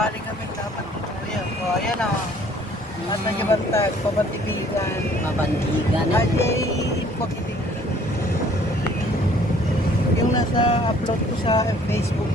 bali kami dapat tutuloy. So, ayan o. Oh. At nagyabantag, pabantibigan. Pabantibigan. Ay, ay, pakibigan. Yung nasa upload ko sa Facebook.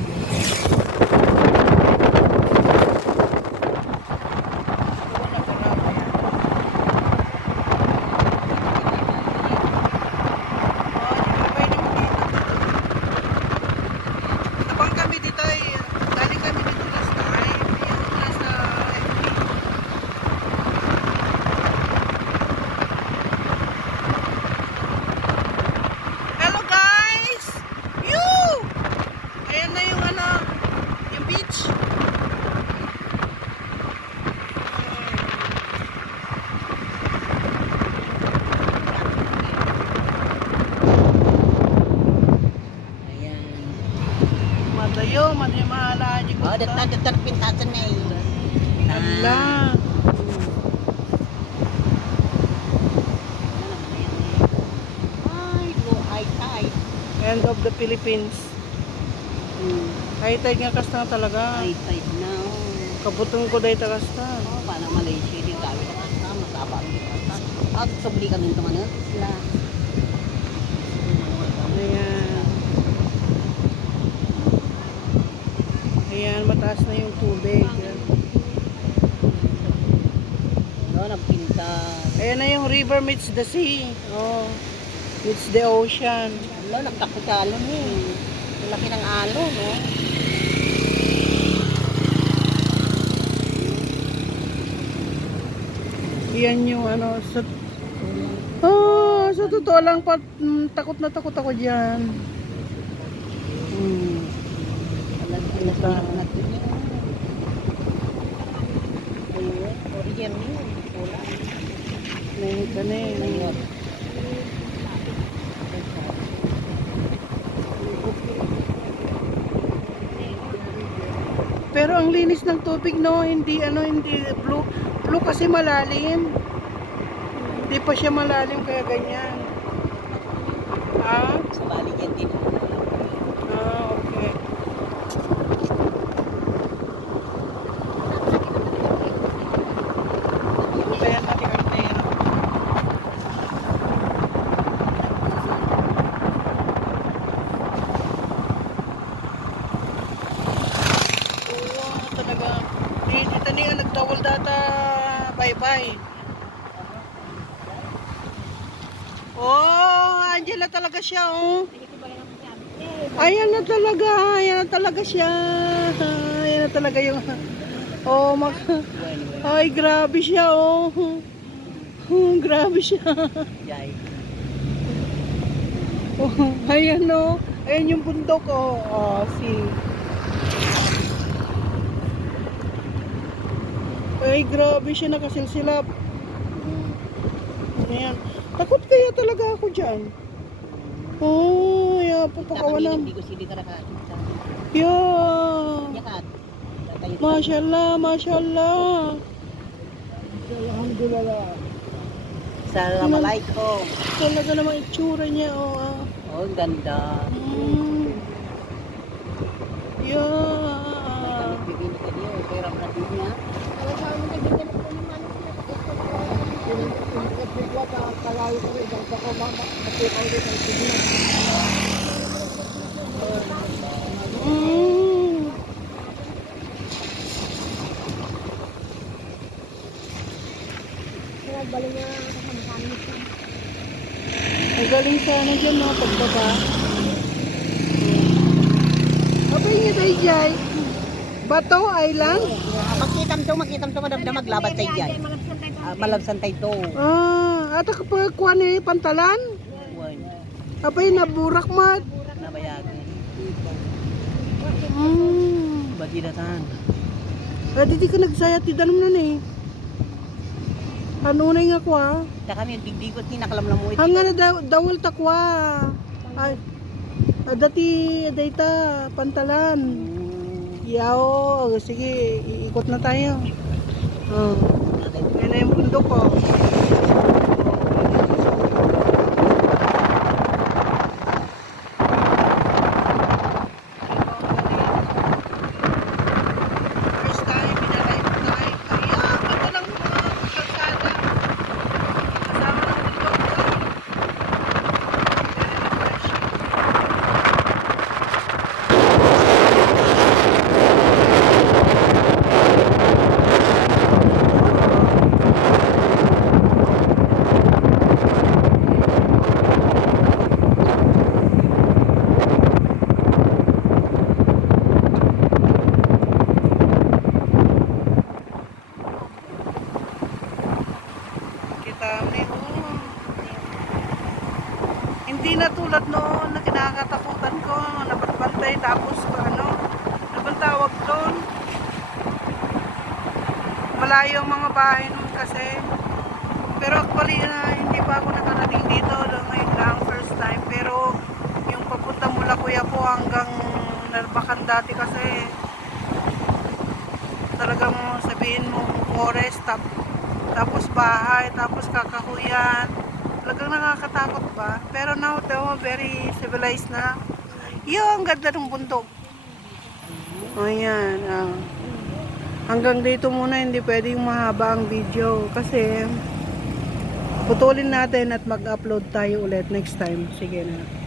Oh, datar pintasan na eh. Ala. Ay, low high tide. End of the Philippines. Hmm. High tide nga kasta talaga. High tide na. oh. Kabutong ko dahi kasta. Oh, parang Malaysia din kami na kasta. Masaba ang kasta. At sabli kami ito man sila. Ayan. Ayan, mataas na yung tubig. No, nagpinta. Ayan na yung river meets the sea. Oh. Meets the ocean. Ano, nagtakot sa alon eh. Ang Laki ng alo, no? Yan yung ano, sa... Oh, sa totoo lang, pa, mm, takot na takot ako dyan. Hmm. Alas, alas na lang natin yun. Ayun, Korean yun. Wala. Nahihit ka na. Ayun. Pero ang linis ng tubig, no, hindi ano, hindi blue. Blue kasi malalim. Hindi pa siya malalim kaya ganyan. Ah, Sa bali din. ah okay. Kaya natin ang tayo. Oo, talaga. Di, dito niya nagdawal data. Bye-bye. Oh, Angela talaga siya, oh. Ayan na talaga, ayan na talaga siya. Ayan na talaga yung... Oh, mag... Ay, grabe siya, oh. Oh, grabe siya. Oh, ayan, oh. Ayan yung bundok, oh. Oh, see. Ay, grabe siya nakasilsilap. Ayan. Takot kaya talaga ako dyan. Oh, yeah, papakawalan. Yeah. Mashallah, mashallah. Alhamdulillah. Assalamualaikum. Talaga naman itsura niya, oh. ah. Oh, ganda. Mm. Yeah. Nagbibili ka niyo. Pera na din niya. Mm. Ang galing sana dyan, no? Pagbaba. Apa niya tayo dyan? Bato Island? Makitam to, makitam to, madam na maglaban tayo dyan. Ah, malabsan tayo to. Ah, ata kapag kuha ni pantalan? Yung naburak mat? Nabayagan. Hmm. Bagidatan. Ah, di ka nagsayat, di danom na ni. Ano na nga kwa? Da kami digdigot ni nakalamlam mo. Hanga na daw, dawal takwa. Ay, ah, dati, data, pantalan. Yaw, sige, iikot na tayo. Oh. Yan na yung bundok ko. First time, pinalive tayo. Kaya, ganda ng mga dami. Oh. Hindi na tulad noon na kinakatakutan ko. Napatbantay tapos ano, ano bang tawag doon? Malayo ang mga bahay noon kasi. Pero actually, na hindi pa ako nakarating dito. Ngayon lang, first time. Pero yung papunta mula kuya po hanggang Narbacan dati kasi talagang sabihin mo forest tap, tapos bahay tapos kakahuyan talagang nakakatakot ba? Pero now daw very civilized na. Yung ganda ng bundok. O yan ah. hanggang dito muna hindi pwedeng mahaba ang video. Kasi putulin natin at mag-upload tayo ulit next time. Sige na